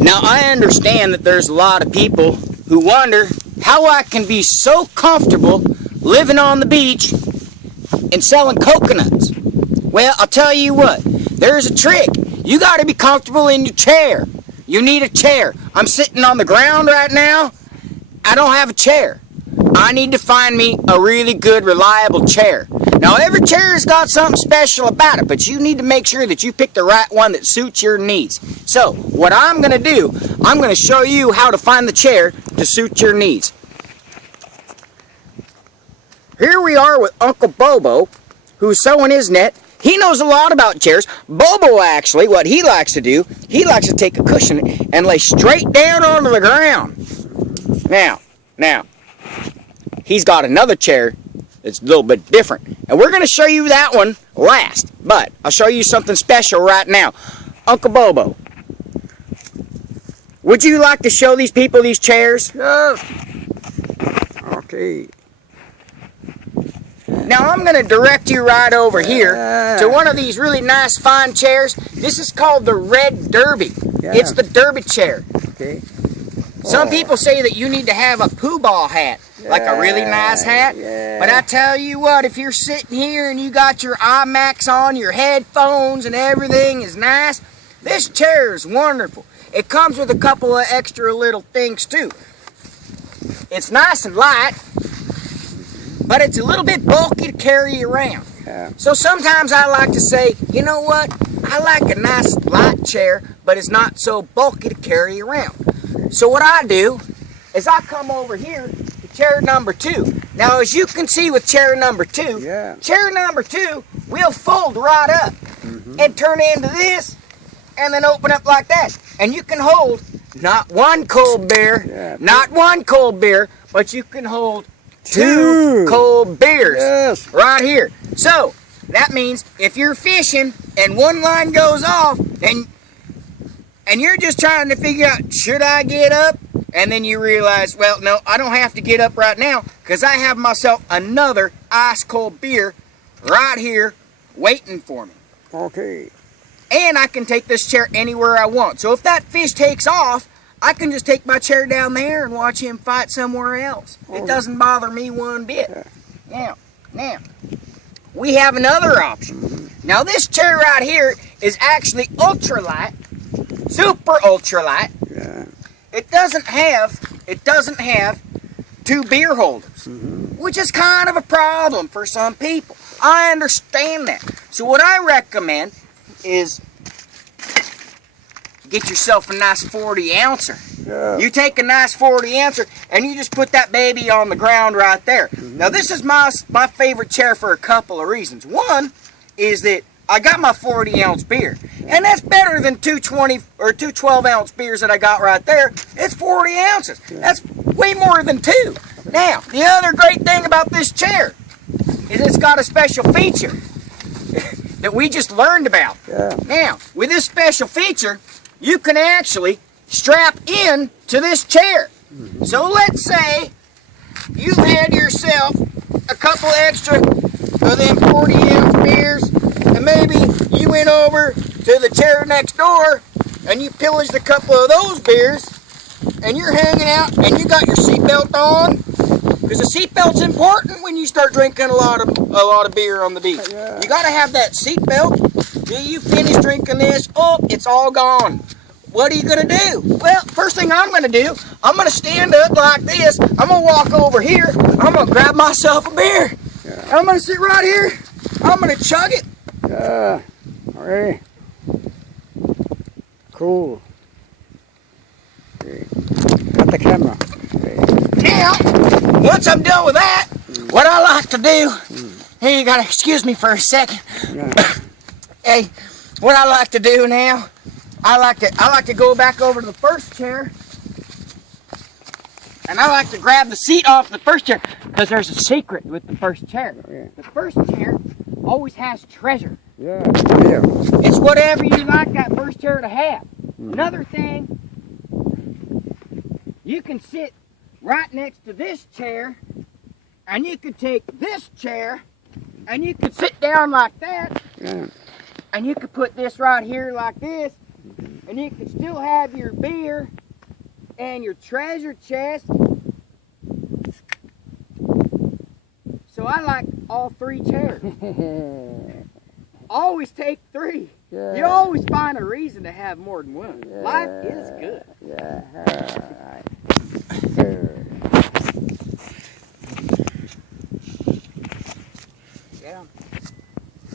Now, I understand that there's a lot of people who wonder how I can be so comfortable living on the beach and selling coconuts. Well, I'll tell you what, there's a trick. You got to be comfortable in your chair. You need a chair. I'm sitting on the ground right now. I don't have a chair. I need to find me a really good, reliable chair. Now, every chair's got something special about it, but you need to make sure that you pick the right one that suits your needs. So, what I'm going to do, I'm going to show you how to find the chair to suit your needs. Here we are with Uncle Bobo, who's sewing his net. He knows a lot about chairs. Bobo, actually, what he likes to do, he likes to take a cushion and lay straight down onto the ground. Now, he's got another chair that's a little bit different. And we're going to show you that one last. But I'll show you something special right now. Uncle Bobo, would you like to show these people these chairs? Yes. Okay. Now I'm going to direct you right over here to one of these really nice fine chairs. This is called the Red Derby. Yeah. It's the Derby chair. Okay. Some people say that you need to have a Pooh-Bah hat, like a really nice hat. Yeah. But I tell you what, if you're sitting here and you got your IMAX on, your headphones and everything is nice, this chair is wonderful. It comes with a couple of extra little things too. It's nice and light, but it's a little bit bulky to carry around. Yeah. So sometimes I like to say, you know what? I like a nice light chair, but it's not so bulky to carry around. So what I do is I come over here to chair number 2. Now, as you can see with chair number 2, chair number 2 will fold right up and turn into this and then open up like that. And you can hold not one cold beer, not one cold beer, but you can hold 2 cold beers right here. So that means if you're fishing and one line goes off and you're just trying to figure out, should I get up? And then you realize, well, no, I don't have to get up right now because I have myself another ice cold beer right here waiting for me. Okay. And I can take this chair anywhere I want. So if that fish takes off, I can just take my chair down there and watch him fight somewhere else. It doesn't bother me one bit. Now, we have another option. Now this chair right here is actually ultralight, super ultralight. Yeah. It doesn't have 2 beer holders, which is kind of a problem for some people. I understand that. So what I recommend is get yourself a nice 40 ouncer. Yeah. You take a nice 40 ouncer and you just put that baby on the ground right there. Now this is my favorite chair for a couple of reasons. One is that I got my 40 ounce beer, and that's better than 2 12 ounce beers that I got right there. It's 40 ounces. That's way more than 2. Now, the other great thing about this chair is it's got a special feature that we just learned about. Now, with this special feature, you can actually strap in to this chair. So let's say you had yourself a couple extra of them 40 ounce beers, and maybe you went over to the chair next door and you pillaged a couple of those beers, and you're hanging out and you got your seatbelt on, because the seatbelt's important when you start drinking a lot of beer on the beach. You got to have that seatbelt till you finish drinking this. Oh, it's all gone. What are you going to do? Well, first thing I'm going to do, I'm going to stand up like this. I'm going to walk over here. I'm going to grab myself a beer. I'm going to sit right here. I'm going to chug it. Alright. Cool. Okay. Got the camera. Okay. Now, once I'm done with that, what I like to do, hey, you gotta excuse me for a second. Hey, what I like to do now, I like to go back over to the first chair, and I like to grab the seat off the first chair, because there's a secret with the first chair. The first chair always has treasure. Yeah. It's whatever you like that first chair to have. Another thing, you can sit right next to this chair, and you could take this chair, and you could sit down like that, and you could put this right here like this, and you can still have your beer and your treasure chest. So I like all 3 chairs. Always take 3. Yeah. You always find a reason to have more than one. Yeah. Life is good. Yeah. All right.